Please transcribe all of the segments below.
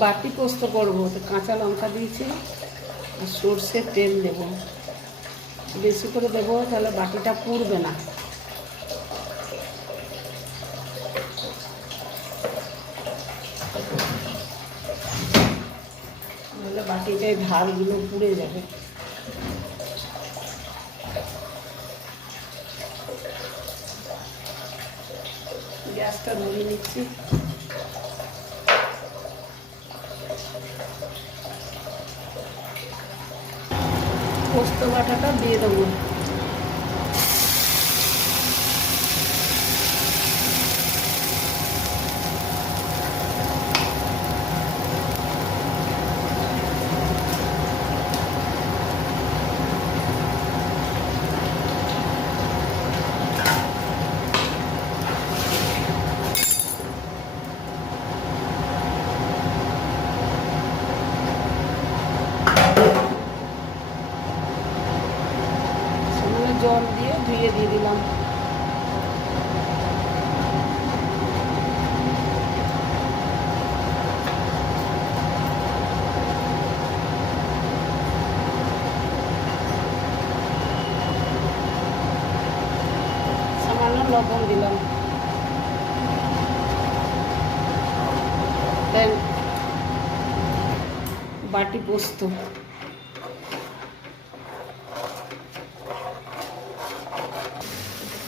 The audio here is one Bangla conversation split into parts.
বাটি পোস্ত করবো, তো কাঁচা লঙ্কা দিয়েছি আর সর্ষের তেল দেব, বেশি করে দেবো, তাহলে বাটিটা পুড়বে না। তাহলে বাটিটায় ধারগুলো পুড়ে যাবে। গ্যাসটা ধরিয়ে নিচ্ছি। পোস্ত বাটাটা দিয়ে দেবো। জল দিয়ে ধুয়ে দিয়ে দিলাম। সামান্য লবণ দিলাম। দেন বাটি পোস্ত,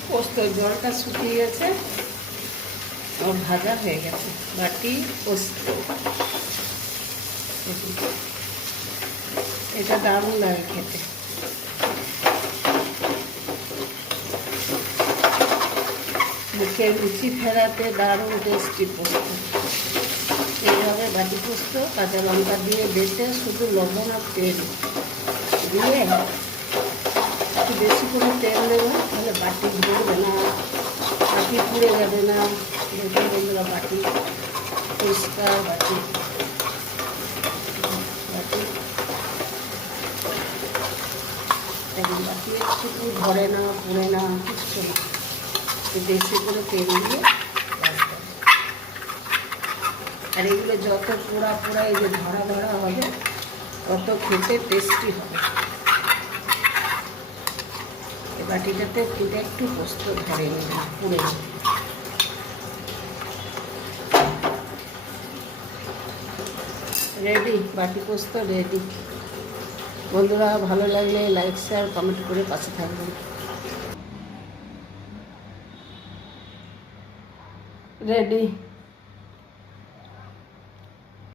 পোস্তর জলটা শুকিয়ে গেছে, আর ভাজা হয়ে গেছে। বাটি পোস্ত, এটা দারুণ লাগে খেতে। মুখে রুচি ফেরাতে দারুণ টেস্টি পোস্ত। এইভাবে বাটি পোস্ত কাঁচা লঙ্কা দিয়ে বেটে শুধু লবণ আর তেল দিয়ে, একটু বেশি করে তেল দেবো, তাহলে বাটি ধরবে না, বাটি পুড়ে যাবে না। দেখুন বন্ধুরা, বাটি পরিষ্কার, বাটি বাটি দেখুন, বাটি একটু ধরে না, পুড়ে না, কিচ্ছু না। বেশি করে তেল দিয়ে, আর এগুলো যত পোড়া পোড়া এই যে ধরা ধরা হবে, তত খেতে টেস্টি হবে। এই বাটিটাতে ফুটে একটু পোস্ত ধরে নেবে, পুড়ে যাবে। রেডি, বাটি পোস্ত রেডি। বন্ধুরা, ভালো লাগলে লাইক শেয়ার কমেন্ট করে পাশে থাকবেন। রেডি।